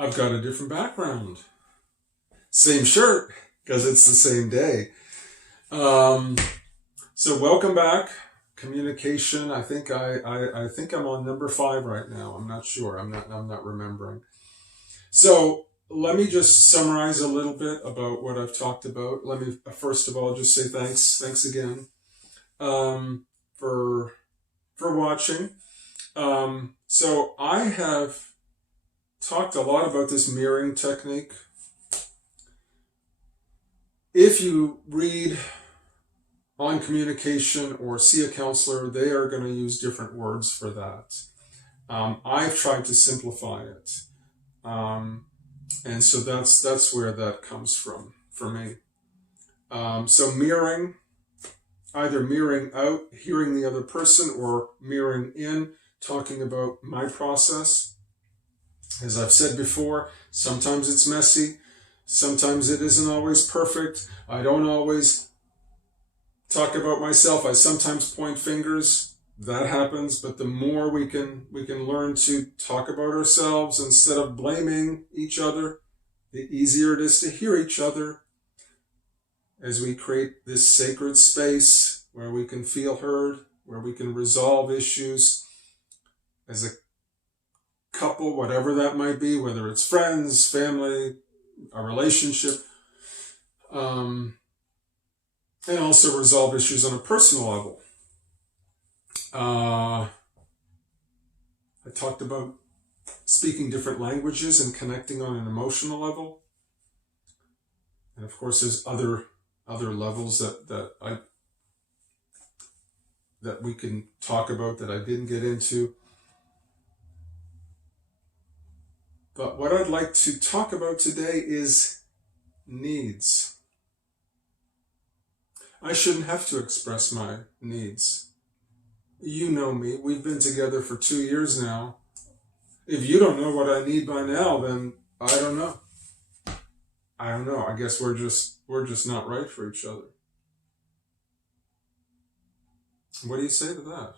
I've got a different background. Same shirt, because it's the same day. So welcome back. Communication. I think I think I'm on number 5 right now. I'm not sure. I'm not remembering. So let me just summarize a little bit about what I've talked about. Let me first of all just say thanks again for watching. So I have talked a lot about this mirroring technique. If you read on communication or see a counselor, they are going to use different words for that. I've tried to simplify it. And so that's where that comes from for me. So mirroring, either mirroring out, hearing the other person, or mirroring in, talking about my process. As I've said before, sometimes it's messy. Sometimes it isn't always perfect. I don't always talk about myself. I sometimes point fingers. That happens, but the more we can learn to talk about ourselves instead of blaming each other, the easier it is to hear each other as we create this sacred space where we can feel heard, where we can resolve issues as a couple, whatever that might be, whether it's friends, family, a relationship, and also resolve issues on a personal level. I talked about speaking different languages and connecting on an emotional level. And of course, there's other levels that we can talk about that I didn't get into. But what I'd like to talk about today is needs. I shouldn't have to express my needs. You know me. We've been together for 2 years now. If you don't know what I need by now, then I don't know. I guess we're just not right for each other. What do you say to that?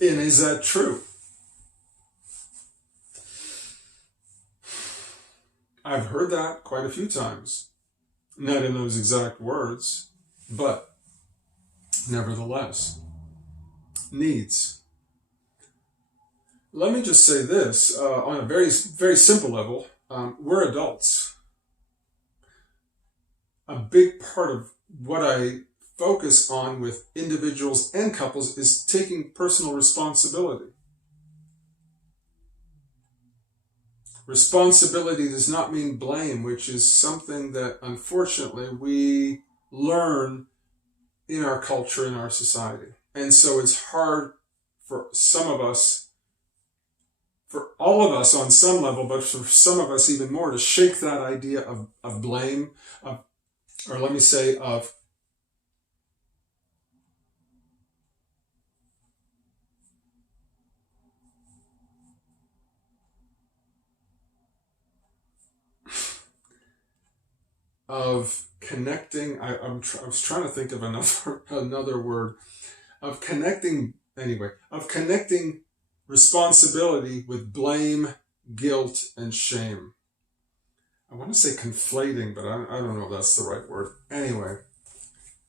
And is that true? I've heard that quite a few times. Not in those exact words, but nevertheless. Needs. Let me just say this, on a very, very simple level, we're adults. A big part of what I focus on with individuals and couples is taking personal responsibility. Responsibility does not mean blame, which is something that unfortunately we learn in our culture, in our society. And so it's hard for some of us, for all of us on some level, but for some of us even more, to shake that idea of blame, or let me say of connecting. I was trying to think of another word of connecting. Anyway, of connecting responsibility with blame, guilt, and shame. I want to say conflating, but I don't know if that's the right word. Anyway,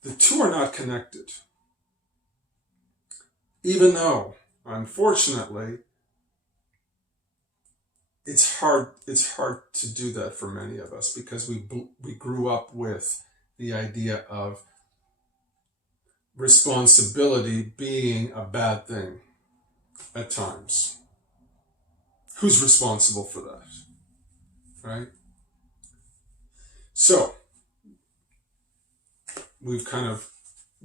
the two are not connected. Even though, unfortunately, it's hard to do that for many of us because we grew up with the idea of responsibility being a bad thing at times. Who's responsible for that? Right? So, we've kind of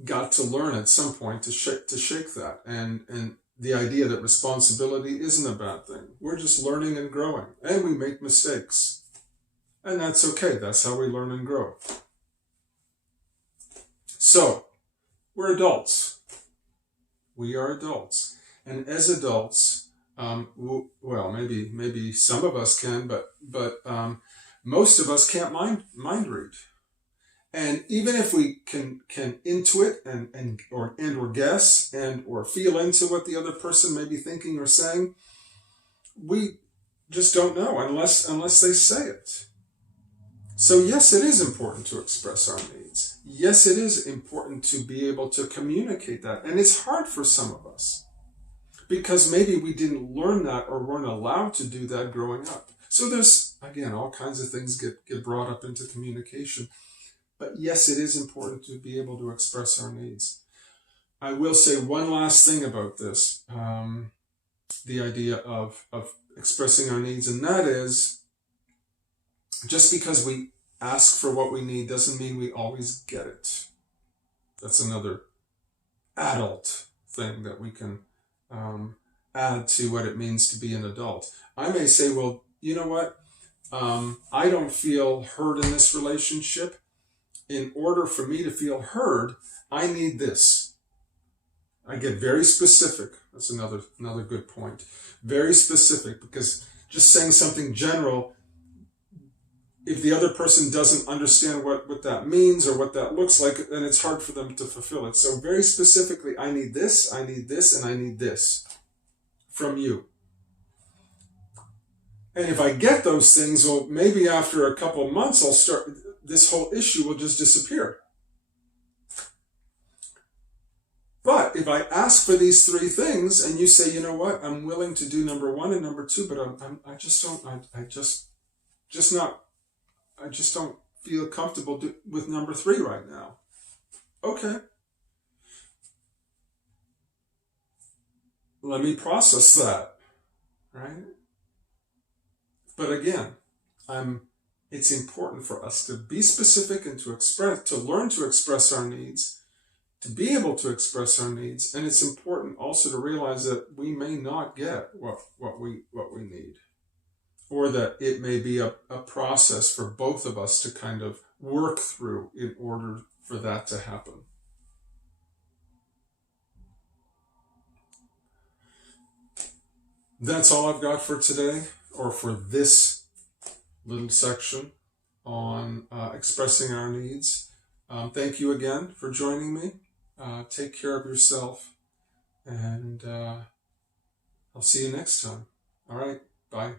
got to learn at some point to shake that, and the idea that responsibility isn't a bad thing. We're just learning and growing, and we make mistakes. And that's okay. That's how we learn and grow. So, we're adults. We are adults. And as adults, well, maybe some of us can, but most of us can't mind read. And even if we can intuit or guess or feel into what the other person may be thinking or saying, we just don't know unless they say it. So yes, it is important to express our needs. Yes, it is important to be able to communicate that. And it's hard for some of us because maybe we didn't learn that or weren't allowed to do that growing up. So there's, again, all kinds of things get brought up into communication. But yes, it is important to be able to express our needs. I will say one last thing about this, the idea of expressing our needs, and that is just because we ask for what we need doesn't mean we always get it. That's another adult thing that we can add to what it means to be an adult. I may say, well, you know what? I don't feel heard in this relationship. In order for me to feel heard, I need this. I get very specific. That's another good point. Very specific, because just saying something general, if the other person doesn't understand what that means or what that looks like, then it's hard for them to fulfill it. So very specifically, I need this, and I need this from you. And if I get those things, well, maybe after a couple of months, this whole issue will just disappear. But if I ask for these three things and you say, you know what, I'm willing to do number one and number two, but I just don't feel comfortable with number three right now. Okay. Let me process that, right? But again, it's important for us to be specific and to learn to express our needs, to be able to express our needs, and it's important also to realize that we may not get what we need, or that it may be a process for both of us to kind of work through in order for that to happen. That's all I've got for today, or for this little section on expressing our needs. Thank you again for joining me. Take care of yourself, and I'll see you next time. All right, bye.